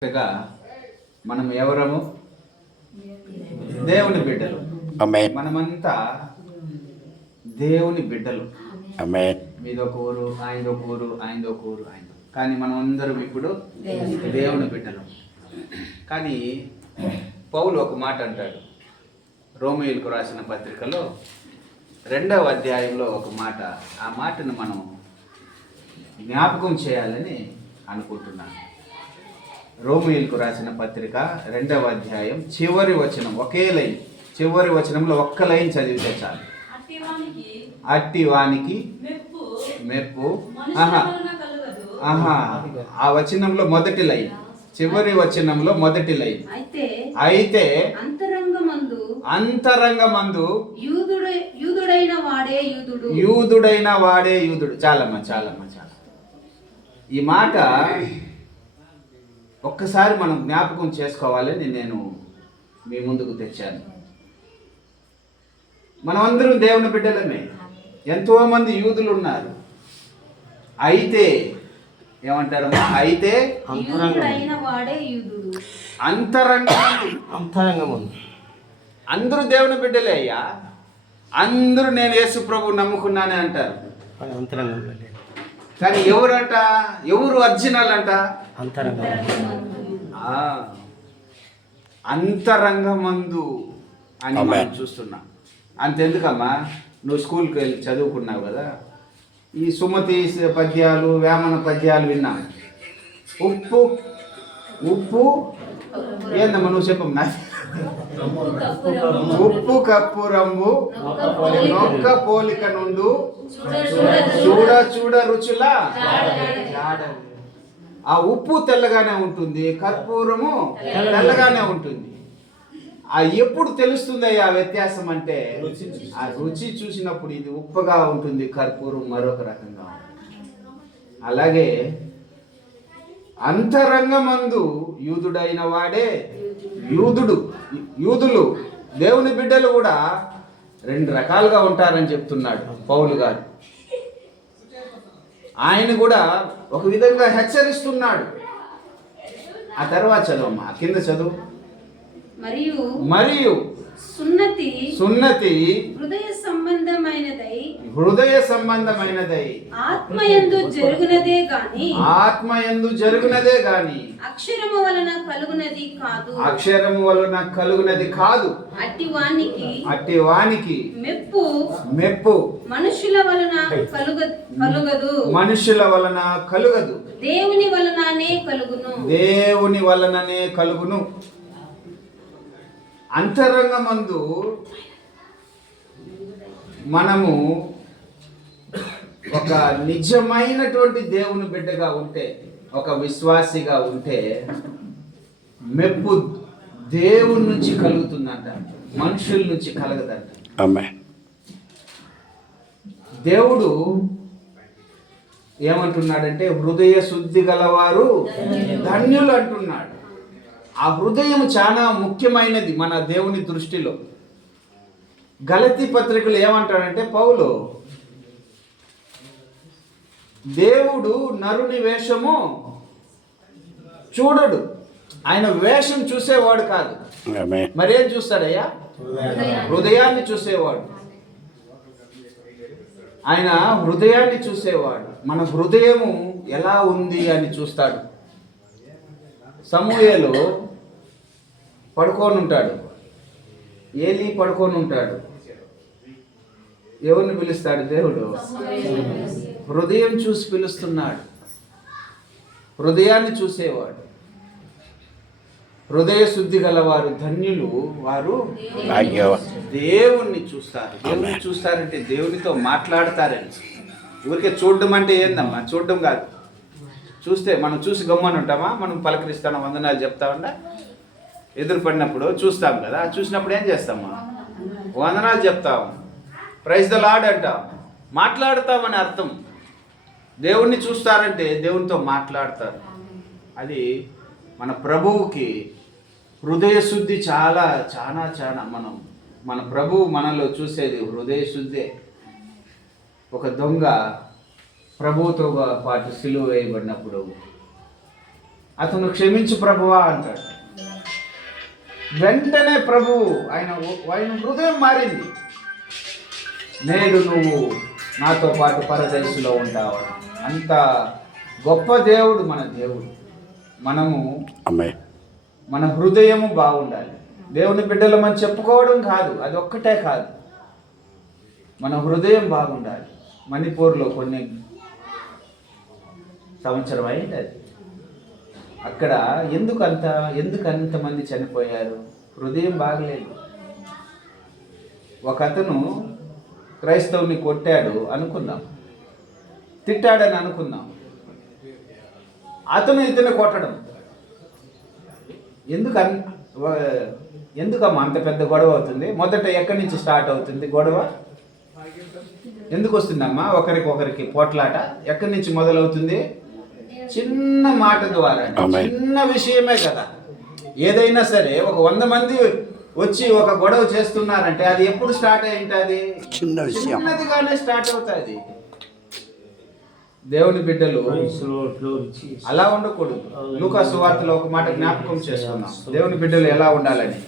మనం ఎవరము? దేవుని బిడ్డలు. మనమంతా దేవుని బిడ్డలు. మీదొక ఊరు, ఆయనదొక ఊరు, ఆయనదొక ఊరు, ఆయన. కానీ మనం అందరం ఇప్పుడు దేవుని బిడ్డలు. కానీ పౌలు ఒక మాట అంటాడు, రోమీయులకు రాసిన పత్రికలో 2వ అధ్యాయంలో ఒక మాట. ఆ మాటను మనం జ్ఞాపకం చేయాలని అనుకుంటున్నాను. రోమీయులకు రాసిన పత్రిక 2వ అధ్యాయం చివరి వచనం, ఒకే లైన్, చివరి వచనంలో ఒక్క లైన్ చదివితే చాలు. అట్టి వానికి మెప్పు. ఆ వచనంలో మొదటి లైన్, చివరి వచనంలో మొదటి లైన్. అయితే అంతరంగమందు యూదుడైన వాడే యూదుడు. చాలమ్మా. ఈ మాట ఒక్కసారి మనం జ్ఞాపకం చేసుకోవాలని నేను మీ ముందుకు తెచ్చాను. మనమందరం దేవుని బిడ్డలమే. ఎంతోమంది యూదులు ఉన్నారు. అయితే ఏమంటారమ్మా? అయితే అంతరంగం అందరూ దేవుని బిడ్డలే అయ్యా. అందరూ నేను యేసు ప్రభు నమ్ముకున్నానే అంటారు. కానీ ఎవరంట? ఎవరు ఒరిజినల్ అంట? అంతరంగమందు అని మనం చూస్తున్నాం. అంతెందుకమ్మా, నువ్వు స్కూల్కి వెళ్ళి చదువుకున్నావు కదా, ఈ సుమతి పద్యాలు, వేమన పద్యాలు విన్నాం. ఉప్పు ఏందమ్మా నువ్వు చెప్పమ్మా. ఉప్పు కప్పు రంగు నొక్క పోలిక నుండు చూడ రుచుల. ఆ ఉప్పు తెల్లగానే ఉంటుంది, కర్పూరము తెల్లగానే ఉంటుంది. ఆ ఎప్పుడు తెలుస్తుంది ఆ వ్యత్యాసం అంటే, ఆ రుచి చూసినప్పుడు ఇది ఉప్పుగా ఉంటుంది, కర్పూరం మరొక రకంగా ఉంటుంది. అలాగే అంతరంగమందు యూదుడైన వాడే యూదులు, దేవుని బిడ్డలు కూడా 2 రకాలుగా ఉంటారని చెప్తున్నాడు పౌలు గారు. ఆయన కూడా ఒక విధంగా హెచ్చరిస్తున్నాడు. ఆ తర్వాత చదువమ్మా, కింద చదువు. మరియు సున్నతి హృదయ సంబంధమైనదై ఆత్మయందు జరుగునదే గాని అక్షరము వలన కలుగునది కాదు. అట్టి వానికి మెప్పు మనుషుల వలన కలుగదు, దేవుని వలననే కలుగును. అంతరంగమందు మనము ఒక నిజమైనటువంటి దేవుని బిడ్డగా ఉంటే, ఒక విశ్వాసిగా ఉంటే, మెప్పు దేవుని నుంచి కలుగుతుందంట, మనుషుల నుంచి కలగదంట. దేవుడు ఏమంటున్నాడంటే, హృదయ శుద్ధి గలవారు ధన్యులు అంటున్నాడు. ఆ హృదయం చాలా ముఖ్యమైనది మన దేవుని దృష్టిలో. గలతీ పత్రికలు ఏమంటాడంటే పౌలు, దేవుడు నరుని వేషము చూడడు. ఆయన వేషం చూసేవాడు కాదు, మరేం చూస్తాడయ్యా? హృదయాన్ని చూసేవాడు. ఆయన హృదయాన్ని చూసేవాడు. మన హృదయము ఎలా ఉంది అని చూస్తాడు. సమూయేలు పడుకొని ఉంటాడు, ఏలీ పడుకొని ఉంటాడు. ఎవరిని పిలుస్తాడు దేవుడు? హృదయం చూసి పిలుస్తున్నాడు. హృదయాన్ని చూసేవాడు. హృదయ శుద్ధి గలవారు ధన్యులు, వారు దేవుణ్ణి చూస్తారు. దేవుణ్ణి చూస్తారంటే దేవునితో మాట్లాడతారని. ఊరికే చూడడం అంటే ఏందమ్మా? చూడడం కాదు. చూస్తే మనం చూసి గమ్మని ఉంటామా? మనం పలకరిస్తాం, వందనాలు చెప్తామంట. ఎదురుపడినప్పుడు చూస్తాం కదా, చూసినప్పుడు ఏం చేస్తాము? వందనాలు చెప్తాము, ప్రైజ్ ద లార్డ్ అంటాం, మాట్లాడతామని అర్థం. దేవుణ్ణి చూస్తారంటే దేవునితో మాట్లాడతారు. అది మన ప్రభువుకి హృదయ శుద్ధి చాలా మన ప్రభువు మనలో చూసేది హృదయ శుద్ధే. ఒక దొంగ ప్రభువుతో పాటు సిలువ వేయబడినప్పుడు అతను క్షమించు ప్రభువా అంటాడు. వెంటనే ప్రభువు ఆయన హృదయం మారింది. నేడు నువ్వు నాతో పాటు పరదేశంలో ఉంటావు. అంత గొప్ప దేవుడు మన దేవుడు. మనము మన హృదయము బాగుండాలి. దేవుని బిడ్డలమని చెప్పుకోవడం కాదు, అది ఒక్కటే కాదు, మన హృదయం బాగుండాలి. మణిపూర్లో కొన్ని సంవత్సరం అయింది అది. అక్కడ ఎందుకు అంతమంది చనిపోయారు? హృదయం బాగలేదు. ఒక అతను క్రైస్తవుని కొట్టాడు అనుకుందాం, తిట్టాడని అనుకుందాం. అతను ఇతను కొట్టడం ఎందుకమ్మా అంత పెద్ద గొడవ అవుతుంది? మొదట ఎక్కడి నుంచి స్టార్ట్ అవుతుంది గొడవ? ఎందుకు వస్తుందమ్మా ఒకరికి పోట్లాట? ఎక్కడి నుంచి మొదలవుతుంది? చిన్న మాట ద్వారా. చిన్న విషయమే కదా. ఏదైనా సరే ఒక 100 మంది వచ్చి ఒక గొడవ చేస్తున్నారంటే అది ఎప్పుడు స్టార్ట్ అయి ఉంటుంది? చిన్నదిగానే స్టార్ట్ అవుతుంది. దేవుని బిడ్డలు అలా ఉండకూడదు. లూకా సువార్తలో ఒక మాట జ్ఞాపకం చేసుకున్నాం, దేవుని బిడ్డలు ఎలా ఉండాలని.